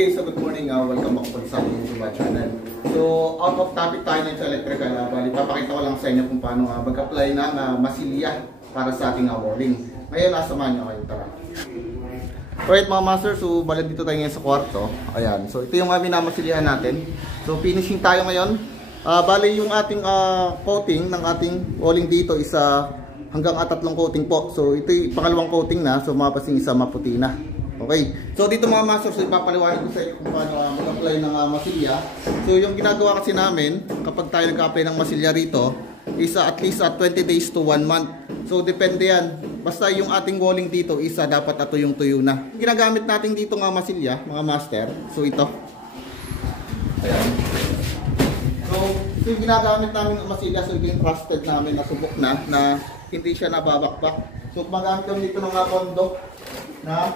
guys, so good morning. Welcome back po sa aking YouTube channel. So, out of topic tayo ng electrical. Bali, papakita ko lang sa inyo kung paano mag-apply ng masilya para sa ating walling. Ngayon, asamahan nyo kayo. Tara. Alright mga master, so balik dito tayo ngayon sa kwarto. Ayan, so ito yung minamasilyahan natin. So, finishing tayo ngayon. Bali, yung ating coating ng ating walling dito is hanggang 3 coating po. So, ito yung pangalawang coating na. So, mapasing isa maputi na. Okay, so dito mga master, so ipapaliwanag ko sa inyo kung paano mag-apply ng masilya. So yung ginagawa kasi namin kapag tayo nag-apply ng masilya rito is at least 20 days to 1 month. So depende yan. Basta yung ating walling dito is dapat tuyong-tuyo na. Ginagamit natin dito nga masilya mga master. So ito. Ayan. So yung ginagamit namin ng masilya, so yung trusted namin na subok na hindi siya nababakbak. So gumagamit kami dito ng kondo na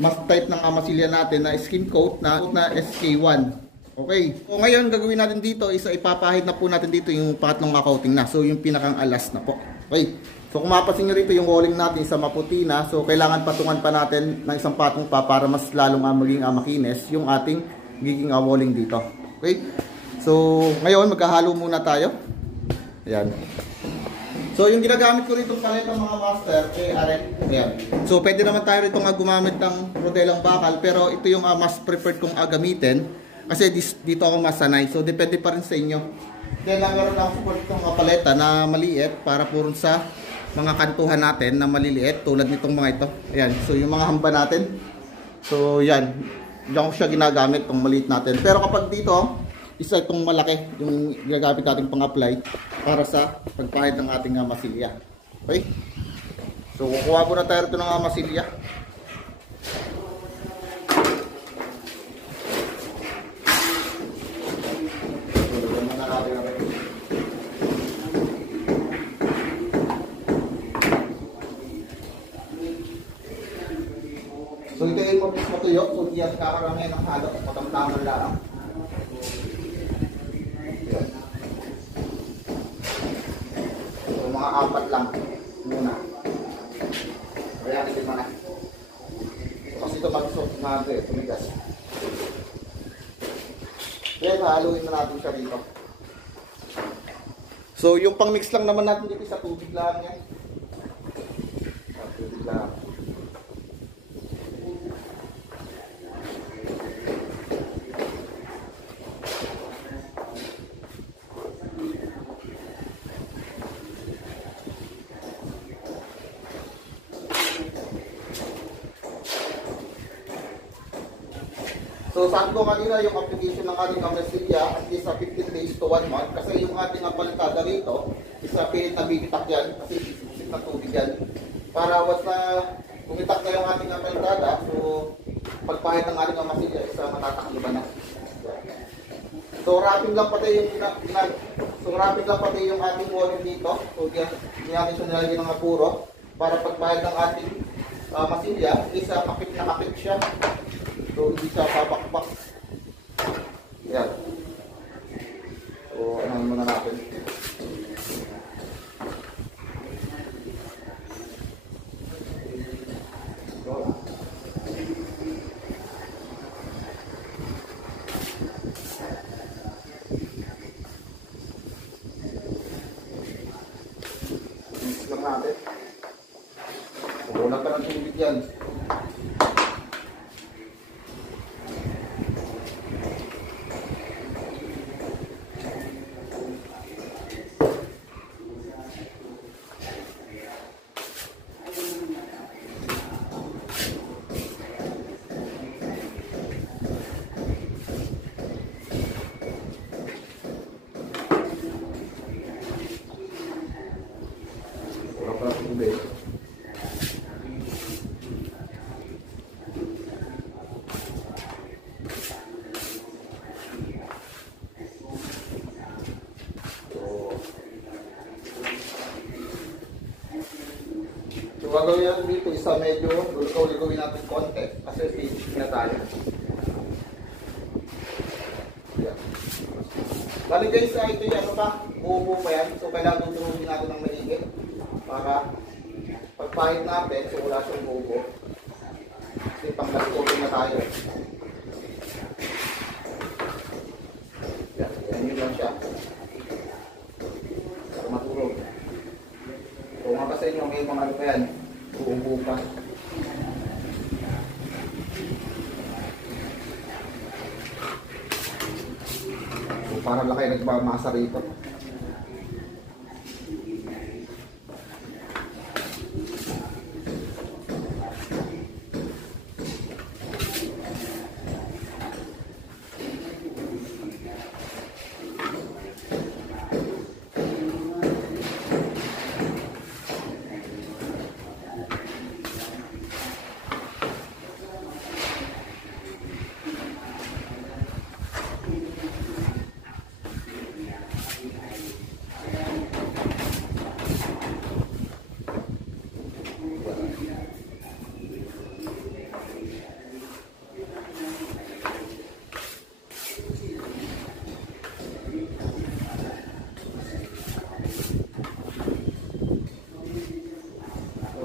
mas type ng masilya natin na skin coat na SK1. Okay. So ngayon gagawin natin dito is ipapahid na po natin dito yung pangatlong coating na. So yung pinakang alas na po. Okay. So kung mapapansin nyo rito yung walling natin sa maputi na. So kailangan patungan pa natin ng isang patong pa para mas lalong maging makinis yung ating giging walling dito. Okay. So ngayon maghahalo muna tayo. Ayan. So yung ginagamit ko rito paleta mga master ayan. So pwede naman tayo rito gumamit ng rodelang bakal, pero ito yung mas preferred kong gamitin kasi dito ako mas sanay. So depende pa rin sa inyo. Then meron lang support itong paleta na maliit para puro sa mga kantuhan natin na maliliit tulad nitong mga ito. Ayan. So yung mga hamba natin. So yan. Diyan ko siya ginagamit itong maliit natin. Pero kapag dito isa itong malaki yung ginagamit natin pang-apply para sa pagpahid ng ating masilya. Okay? So kukuha po na tayo ito ng masilya. So ito yung mabilis matuyo. So hindi yan kakarami ng halo. Matamtaman lang. Mga 4 lang muna. Kaya natin mga. Kasi ito mag-soak natin, tumigas. Kaya haluin na natin siya dito. So yung pang-mix lang naman natin dito sa tubig lang yan. Sa tubig lang. So sabi ko kanina yung application ng ating masilya at least 15 days to 1 month kasi yung ating palitada rito is pilit na bibitak yan kasi sisip na tubig yan. Para once na bumitak na yung ating palitada, so pagpahid ng ating masilya is matatakluban na. So wrapping lang pati yung ating walling dito. So hindi natin siya nilagyan ng puro para pagpahid ng ating masilya is kapit na kapit siya. So, hindi siya babakbak. Yan. So, ano muna natin. Mix lang natin. Wala ka ng tubig yan. So gagawin natin dito isa medyo gagawin natin konti kasi finish na tayo. Yeah. Bali guys, ito yung ano pa, buo pa yan. So kailangan durugin natin ng mahigit para pagpahid natin, so wala siyang buo. Kasi pang nag-open na tayo. lang siya. Para matulog. Kung nga sa inyo, may mga ano pa yan, buo pa. So, parang lang kayo nagmamasa rito.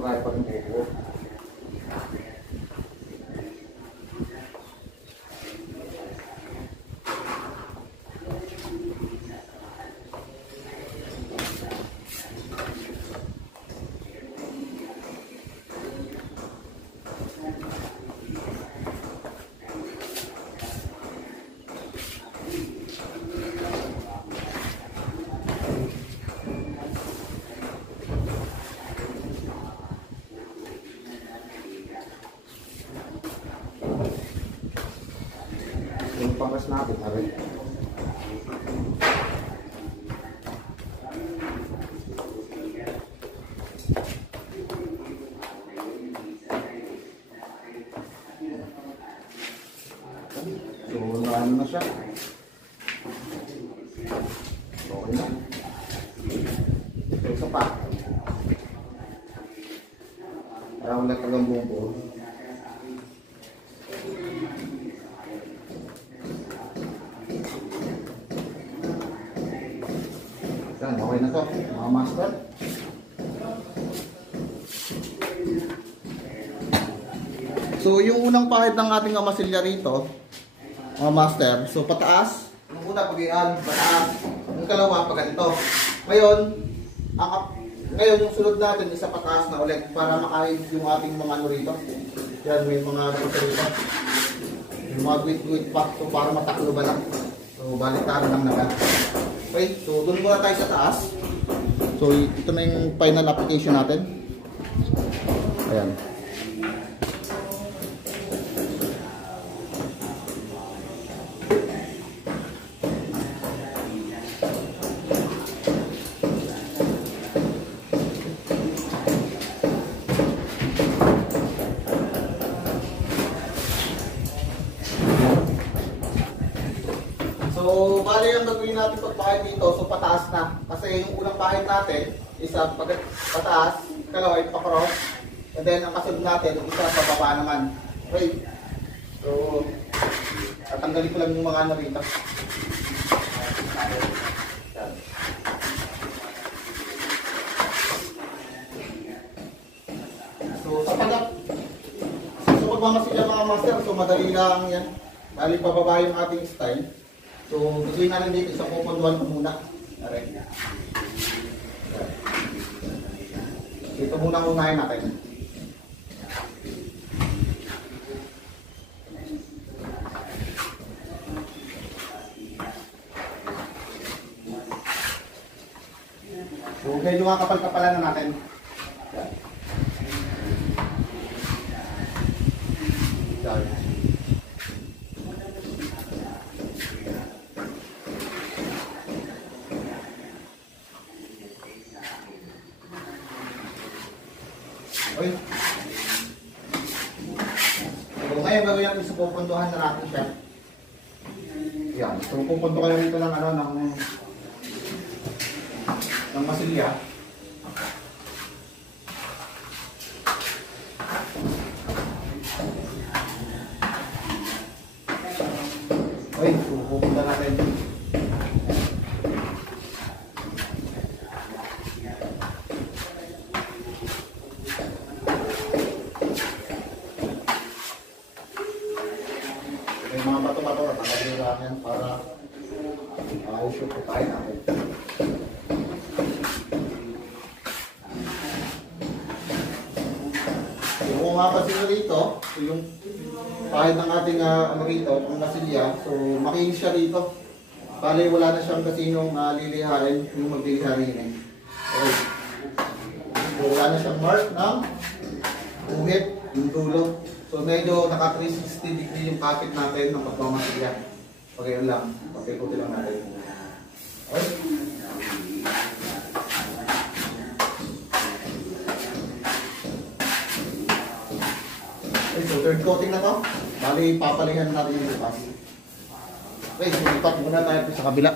Kaya pa rin buo. Yung pangkas natin, aray. So, ano na siya? Okay na. So, isa pa. Parang wala tagang buo. Okay na to, mga master. So yung unang pahid ng ating masilya rito, mga master, so pataas. Yung una pag-ian, pataas. Yung kalawa pag ganito. Ngayon yung sunod natin isa pataas na ulit para makahid yung ating mga ano rito. Yan, may mga dito rito. Yung mga guwit-guwit pa, so para mataklo ba lang. So baliktaran lang naman. Okay, so doon muna tayo sa taas. So ito na yung final application natin. Ayan. So, bali ang gagawin natin pagpahid dito, so pataas na. Kasi yung unang pahid natin, isa pataas, kalawa ay pa-cross. And then, ang kasunod natin, isa pababa naman. Okay. So, tatanggalin ko lang yung mga ano rito. So, sa pagmamasilya mga master, so madali lang yan. Bali pababa yung ating style. So, gagawin natin dito sa pupunduan ko muna. Ito muna unahin natin. So, medyo nga kapal-kapalan na natin. Okay. So, ngayon gagawin natin sa pupunduhan na natin siya. Yan. So, pupundo kayo dito ng ano, ng masilya. Okay, so pupunta natin. Mga bato-bato, nakagila yan para Ayos yung pagkain natin. So, kung mapasin na rito, so yung kahit ng ating ano rito, ang masilya, so makinis siya rito. Bale, wala na siyang kasinong lilihain, yung maglilihain eh. Okay. So, wala na siyang mark ng uhit, yung dulo. So, medyo naka 360 degree yung kapit natin ng pagmamasilya. Okay, yun lang. Pakikuti lang natin. Okay. Okay, so third coating na to. Bali, papalihan natin yung bukas. Okay, so lipat muna tayo sa kabila.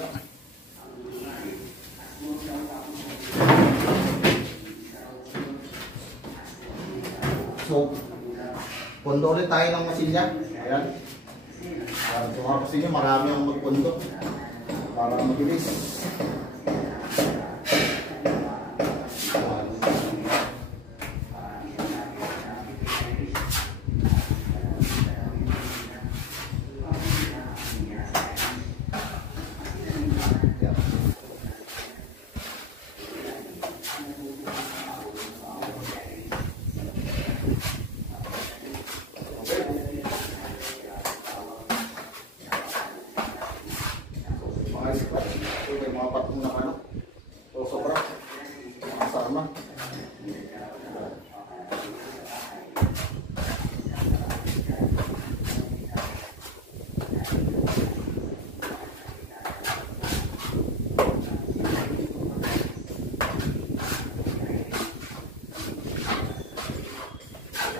So, pondo ulit tayo ng masilya. Ayan. So, kasi nyo, marami ang magpondo para mabilis. Mga patong na ano. So, sobra. Masama.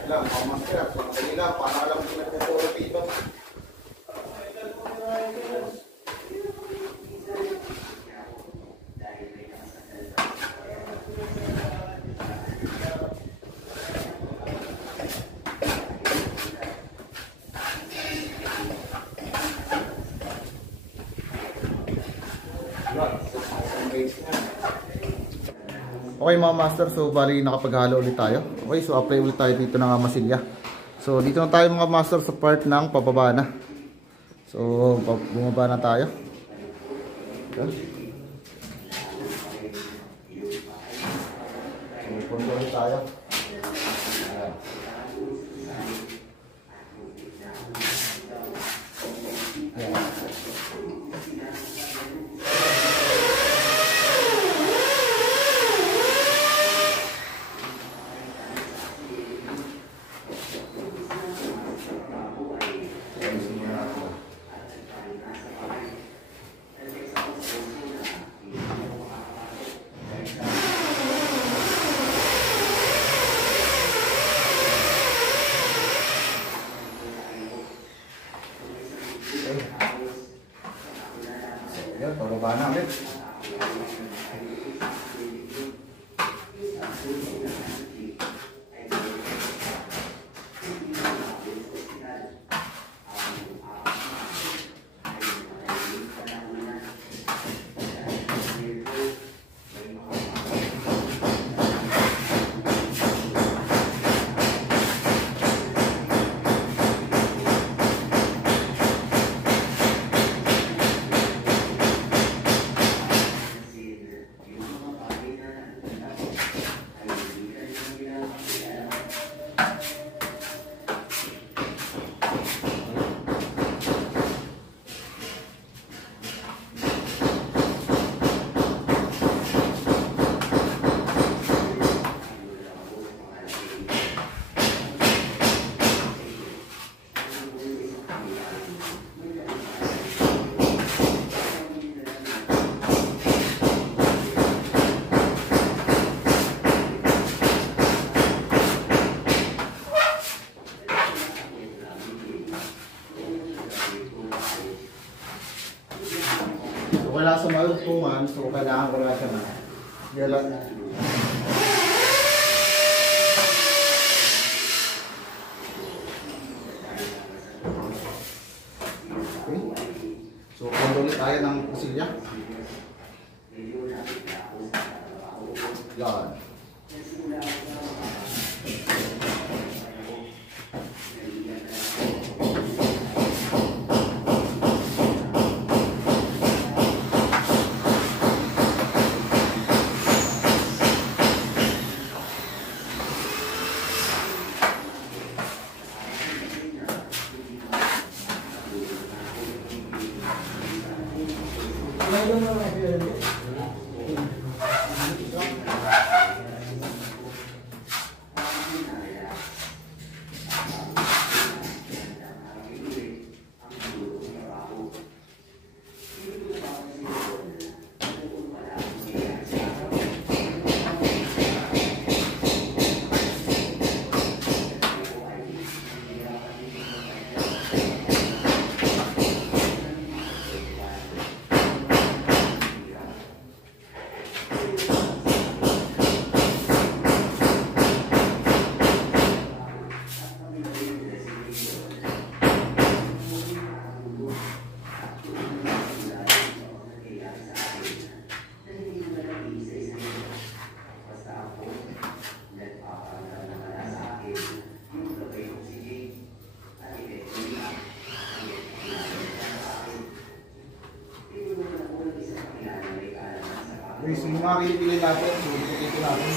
Lang, mamasira. So, madali lang. Para alam ko na pupuro dito. Okay mga master, so bali nakapaghalo ulit tayo. Okay, so apply ulit tayo dito ng masilya. So dito na tayo mga master sa part ng pababa na. So bumaba na tayo. Okay. So punto ulit tayo. Yan, pababa na ulit. Wala sa malugtungan, so kailangan ko na siya na. Yalan. Okay. So, kondolit tayo ng kusilya. Yan. Okay, so yung mga kilipili natin, so ito natin.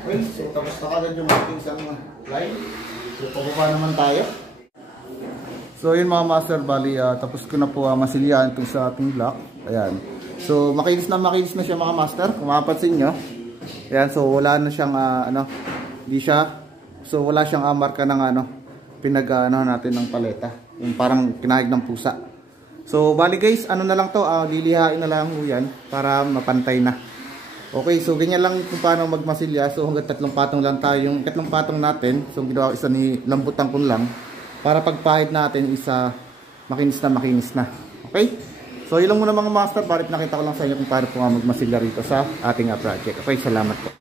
Okay, so tapos na kagad yung ating isang line. So pababa naman tayo. So yun mga master, bali tapos ko na po masilyahan itong sa ating block. Ayan. So makinis na siya mga master. Kung mapapansin nyo. Ayan, so wala na siyang hindi siya. So wala siyang marka ng natin ng paleta. Yung parang kinahig ng pusa. So bali guys, na lang to, lilihain na lang po yan para mapantay na. Okay, so ganyan lang kung paano magmasilya. So hanggang 3 patong lang tayo. Yung 3 patong natin, so ginawa isa ni lambutan ko lang para pagpahid natin isa makinis na. Okay? So yun lang muna mga master, bakit nakita ko lang sa inyo kung paano po magmasilya rito sa ating project. Okay, salamat po.